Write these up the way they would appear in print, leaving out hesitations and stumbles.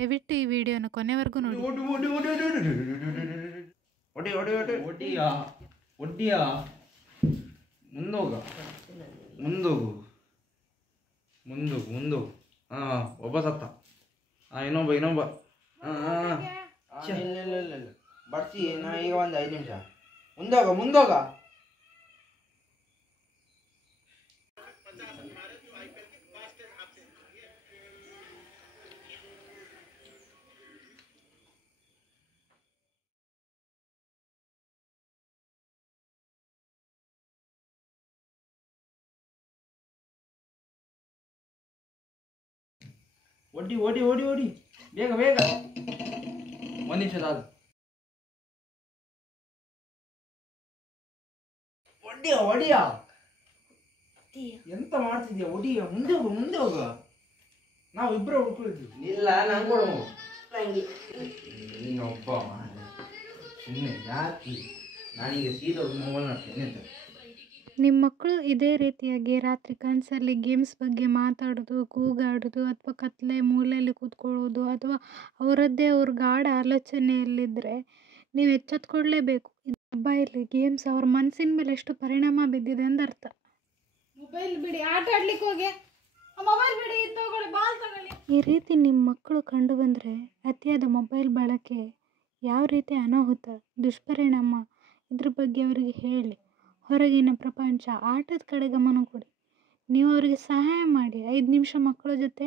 ದಯವಿಟ್ಟು ಈ ವಿಡಿಯೋನ ಕೊನೆವರೆಗೂ ನೋಡಿ. ಒಡಿಯಾ ಒಡಿಯಾ ಮುಂದೋಗ ಮುಂದೋಗು ಮುಂದೋಗು ಮುಂದೋಗು. ಒಬ್ಬ ಸತ್ತ. ಇನ್ನೊಬ್ಬ ಇಲ್ಲ ಬರ್ತಿ. ನಾ ಈಗ ಒಂದು 5 ನಿಮಿಷ ಮುಂದೋಗ. ಒಡಿ ಒಡಿ ಒಡಿ ಒಡಿ ಬೇಗ ಬೇಗ. 1 ನಿಮಿಷದ ಒಡಿಯಾ ಎಂತ ಮಾಡ್ತಿದ್ಯಾ? ಒಡಿಯಾ ಮುಂದೆ ಹೋಗ. ನಾವು ಇಬ್ಬರು ಹುಡ್ಕೊಳ್ತೀವಿ. ಇಲ್ಲ ನಂಗೆ ನೀನೊಬ್ಬ ಸುಮ್ಮನೆ ಯಾಕೆ? ನಾನೀಗ ಸೀದಾ ಮೊಬೈಲ್ ನೋಡ್ತೇನೆ ಅಂತ. ನಿಮ್ಮ ಮಕ್ಕಳು ಇದೇ ರೀತಿಯಾಗಿ ರಾತ್ರಿ ಕನಸಲ್ಲಿ ಗೇಮ್ಸ್ ಬಗ್ಗೆ ಮಾತಾಡೋದು, ಕೂಗಾಡೋದು ಅಥವಾ ಕತ್ಲೆ ಮೂಲೆಯಲ್ಲಿ ಕೂತ್ಕೊಳ್ಳೋದು ಅಥವಾ ಅವರದ್ದೇ ಅವ್ರ ಗಾಢ ಆಲೋಚನೆಯಲ್ಲಿದ್ದರೆ ನೀವು ಎಚ್ಚೆತ್ಕೊಳ್ಳೇಬೇಕು. ಇದು ಮೊಬೈಲ್ ಗೇಮ್ಸ್ ಅವ್ರ ಮನಸ್ಸಿನ ಮೇಲೆ ಎಷ್ಟು ಪರಿಣಾಮ ಬಿದ್ದಿದೆ ಅಂದರ್ಥ. ಮೊಬೈಲ್ ಬಿಡಿ, ಆಟ ಆಡ್ಲಿಕ್ಕೆ ಹೋಗಿ. ಮೊಬೈಲ್ ಬಿಡಿ, ತಗೊಳ್ಳಿ, ಬಾಲ್ ತಗೊಳ್ಳಿ. ಈ ರೀತಿ ನಿಮ್ಮ ಮಕ್ಕಳು ಕಂಡು ಬಂದರೆ ಅತಿಯಾದ ಮೊಬೈಲ್ ಬಳಕೆ ಯಾವ ರೀತಿ ಅನಾಹುತ, ದುಷ್ಪರಿಣಾಮ ಇದ್ರ ಬಗ್ಗೆ ಅವರಿಗೆ ಹೇಳಿ. ಹೊರಗಿನ ಪ್ರಪಂಚ, ಆಟದ ಕಡೆ ಗಮನ ಕೊಡಿ. ನೀವು ಅವರಿಗೆ ಸಹಾಯ ಮಾಡಿ. 5 ನಿಮಿಷ ಮಕ್ಕಳ ಜೊತೆ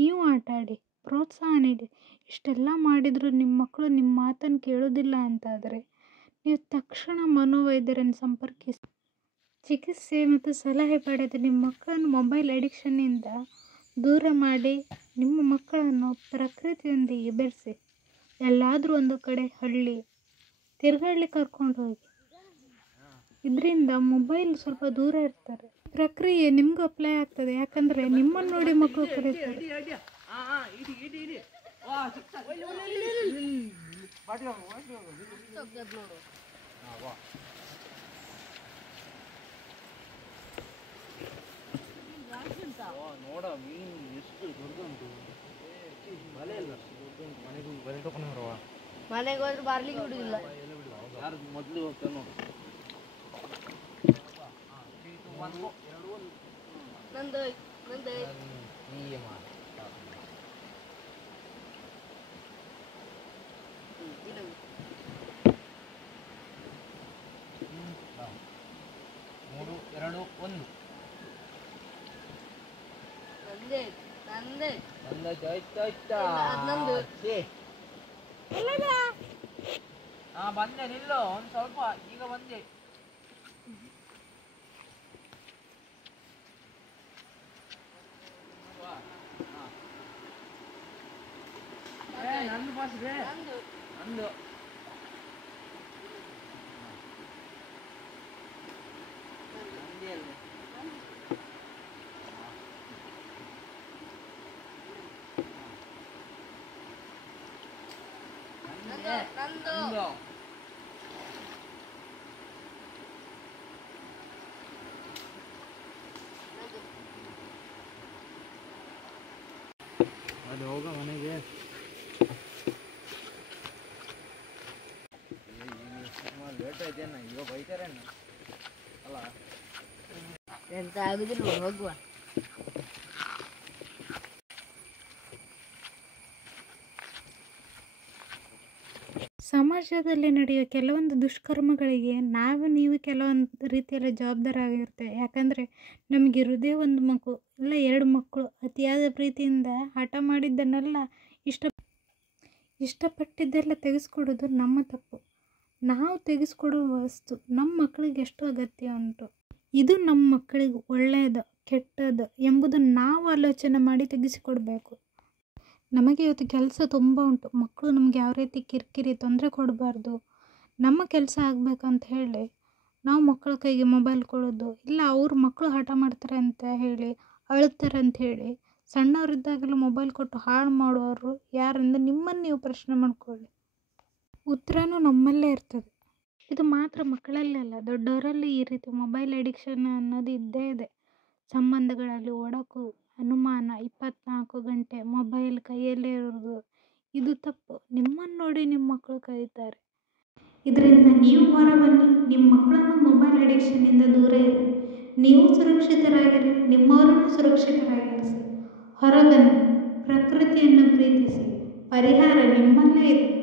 ನೀವು ಆಟ ಆಡಿ, ಪ್ರೋತ್ಸಾಹ ನೀಡಿ. ಇಷ್ಟೆಲ್ಲ ಮಾಡಿದರೂ ನಿಮ್ಮ ಮಕ್ಕಳು ನಿಮ್ಮ ಮಾತನ್ನು ಕೇಳೋದಿಲ್ಲ ಅಂತಾದರೆ ನೀವು ತಕ್ಷಣ ಮನೋವೈದ್ಯರನ್ನು ಸಂಪರ್ಕಿಸಿ. ಚಿಕಿತ್ಸೆ ಮತ್ತು ಸಲಹೆ ಪಡೆದು ನಿಮ್ಮ ಮಕ್ಕಳನ್ನು ಮೊಬೈಲ್ ಅಡಿಕ್ಷನ್ನಿಂದ ದೂರ ಮಾಡಿ ನಿಮ್ಮ ಮಕ್ಕಳನ್ನು ಪ್ರಕೃತಿಯೊಂದಿಗೆ ಬೆರೆಸಿ. ಎಲ್ಲಾದರೂ ಒಂದು ಕಡೆ ಹಳ್ಳಿ ತಿರುಗಾಡ್ಲಿಕ್ಕೆ ಕರ್ಕೊಂಡು ಹೋಗಿ. ಇದರಿಂದ ಮೊಬೈಲ್ ಸ್ವಲ್ಪ ದೂರ ಇರ್ತಾರೆ. ಪ್ರಕ್ರಿಯೆ ನಿಮಗೂ ಅಪ್ಲೈ ಆಗ್ತದೆ, ಯಾಕಂದರೆ ನಿಮ್ಮನ್ನು ನೋಡಿ ಮಕ್ಕಳು ಕಲಿತಾರೆ. ನೋಡ ಮೀನು ಎಷ್ಟು ದೊಡ್ಡದುಂಟು. ಬಲೆ ಇಲ್ಲ ಬಲೆ ತಗೊಂಡು ಬರುವ. ಮನೆಗೆ ಹೋದ್ರೆ ಬರ್ಲಿಕ್ಕೆ ಬಿಡುದಿಲ್ಲ. ಯಾರು ಮೊದಲು ಹೋಗ್ತಾರೆ ನೋಡು. ನಂದು ಹೀಗೆ ಮಾಡಿ. ಮೂರು ಎರಡು ಒಂದು. ಬಂದೆ ನಿಲ್ಲೋ ಒಂದು ಸ್ವಲ್ಪ. ಈಗ ಬಂದೆ. ನಂದು ಬಸ್ ನಂದು ಅದು ಹೋಗ ಮನೆಗೆ. ಲೇಟ್ ಆಯ್ತೇನ? ಈಗ ಬೈತಾರೇನ? ಅಲ್ಲ ಎಂತ ಆಗುದಿಲ್ಲ, ಹೋಗುವ. ಸಮಾಜದಲ್ಲಿ ನಡೆಯುವ ಕೆಲವೊಂದು ದುಷ್ಕರ್ಮಗಳಿಗೆ ನೀವು ಕೆಲವೊಂದು ರೀತಿಯಲ್ಲಿ ಜವಾಬ್ದಾರಿಯಾಗಿರ್ತೇವೆ. ಯಾಕಂದರೆ ನಮಗಿರೋದೇ ಒಂದು ಮಗು ಇಲ್ಲ 2 ಮಕ್ಕಳು. ಅತಿಯಾದ ಪ್ರೀತಿಯಿಂದ ಹಠ ಮಾಡಿದ್ದನ್ನೆಲ್ಲ ಇಷ್ಟಪಟ್ಟಿದ್ದೆಲ್ಲ ತೆಗೆಸ್ಕೊಡೋದು ನಮ್ಮ ತಪ್ಪು. ನಾವು ತೆಗೆಸ್ಕೊಡೋ ವಸ್ತು ನಮ್ಮ ಮಕ್ಕಳಿಗೆ ಎಷ್ಟು ಅಗತ್ಯ ಉಂಟು, ಇದು ನಮ್ಮ ಮಕ್ಕಳಿಗೆ ಒಳ್ಳೆಯದು ಕೆಟ್ಟದ್ದು ಎಂಬುದನ್ನು ನಾವು ಆಲೋಚನೆ ಮಾಡಿ ತೆಗೆಸಿಕೊಡ್ಬೇಕು. ನಮಗೆ ಇವತ್ತು ಕೆಲಸ ತುಂಬ ಉಂಟು. ಮಕ್ಕಳು ನಮಗೆ ಯಾವ ರೀತಿ ಕಿರಿಕಿರಿ ತೊಂದರೆ ಕೊಡಬಾರ್ದು, ನಮ್ಮ ಕೆಲಸ ಆಗಬೇಕಂತ ಹೇಳಿ ನಾವು ಮಕ್ಕಳ ಕೈಗೆ ಮೊಬೈಲ್ ಕೊಡೋದು, ಇಲ್ಲ ಅವ್ರ ಮಕ್ಕಳು ಹಠ ಮಾಡ್ತಾರೆ ಅಂತ ಹೇಳಿ ಅಳುತ್ತಾರೆ ಅಂತ ಹೇಳಿ ಸಣ್ಣವರಿದ್ದಾಗಲೂ ಮೊಬೈಲ್ ಕೊಟ್ಟು ಹಾಳು ಮಾಡುವವರು ಯಾರೆಂದು ನಿಮ್ಮನ್ನು ನೀವು ಪ್ರಶ್ನೆ ಮಾಡ್ಕೊಳ್ಳಿ. ಉತ್ತರನೂ ನಮ್ಮಲ್ಲೇ ಇರ್ತದೆ. ಇದು ಮಾತ್ರ ಮಕ್ಕಳಲ್ಲೇ ಅಲ್ಲ, ದೊಡ್ಡವರಲ್ಲಿ ಈ ರೀತಿ ಮೊಬೈಲ್ ಅಡಿಕ್ಷನ್ ಅನ್ನೋದು ಇದ್ದೇ ಇದೆ. ಸಂಬಂಧಗಳಲ್ಲಿ ಒಡಕು, ಅನುಮಾನ, 24 ಗಂಟೆ ಮೊಬೈಲ್ ಕೈಯಲ್ಲೇ ಇರೋದು, ಇದು ತಪ್ಪು. ನಿಮ್ಮನ್ನು ನೋಡಿ ನಿಮ್ಮ ಮಕ್ಕಳು ಕಲಿತಾರೆ. ಇದರಿಂದ ನೀವು ಹೊರ ಬನ್ನಿ. ನಿಮ್ಮ ಮಕ್ಕಳನ್ನು ಮೊಬೈಲ್ ಅಡಿಕ್ಷನ್ನಿಂದ ದೂರ ಇರಿ. ನೀವು ಸುರಕ್ಷಿತರಾಗಿರಿ, ನಿಮ್ಮವರನ್ನು ಸುರಕ್ಷಿತರಾಗಿರಿಸಿ. ಹೊರಬನ್ನಿ, ಪ್ರಕೃತಿಯನ್ನು ಪ್ರೀತಿಸಿ. ಪರಿಹಾರ ನಿಮ್ಮಲ್ಲೇ ಇದೆ.